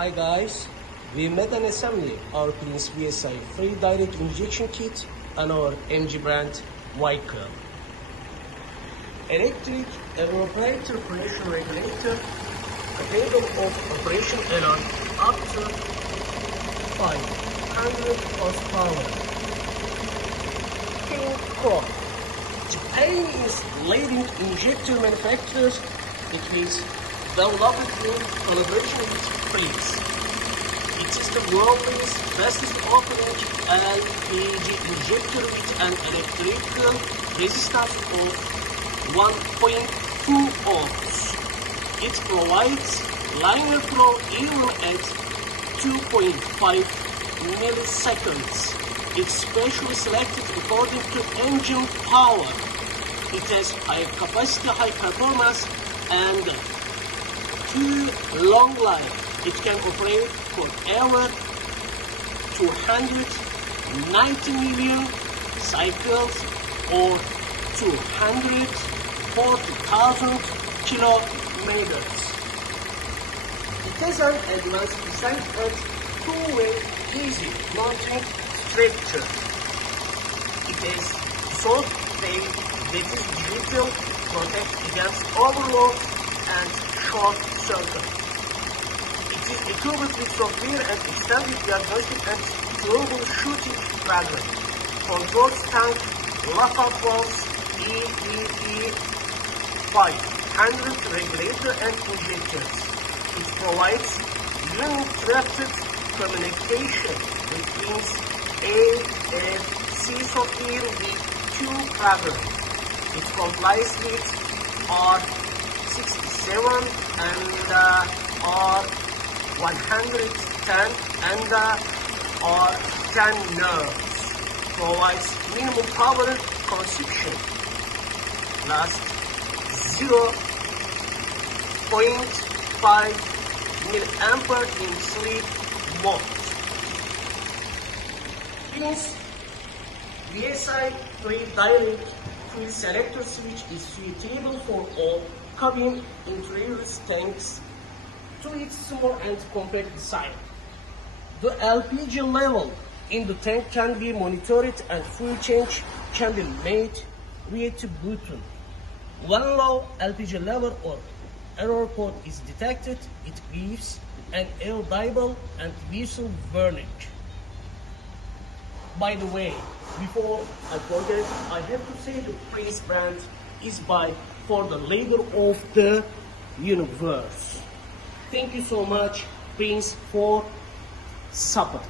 Hi guys, we made an assembly our Prins VSI free direct injection kit and our MG brand vehicle. Electric evaporator pressure regulator capable of operation around up to 500 horsepower. Pink core. Japan's leading injector manufacturers, it means developed in collaboration with prins. It is the world's fastest opening LPG injector with an electrical resistance of 1.2 ohms. It provides linear flow even at 2.5 milliseconds. It's specially selected according to engine power. It has high capacity, high performance, and long life. It can operate for over 290 million cycles or 240,000 kilometers. It has an advanced design and two-way easy mounting structure. It has soft tape that is digital, protect against overload and short circuit. It is equipped with software and extended diagnostic and troubleshooting program. Controls tank, lockout valves, EEE 500 regulator and injectors. It provides uninterrupted communication between AFC software with two programs. It complies with R67 and R110 and R10 nerves. Provides minimum power consumption. Last 0.5 milliampere in sleep mode. Prins VSI 3 direct fuel selector switch is suitable for all cabin interiors thanks to its small and compact design. The LPG level in the tank can be monitored and fuel change can be made via the button. When low LPG level or error code is detected, it gives an audible and whistle warning. By the way, before I forget, I have to say the Prins brand is by for the labor of the universe. Thank you so much, Prins, for support.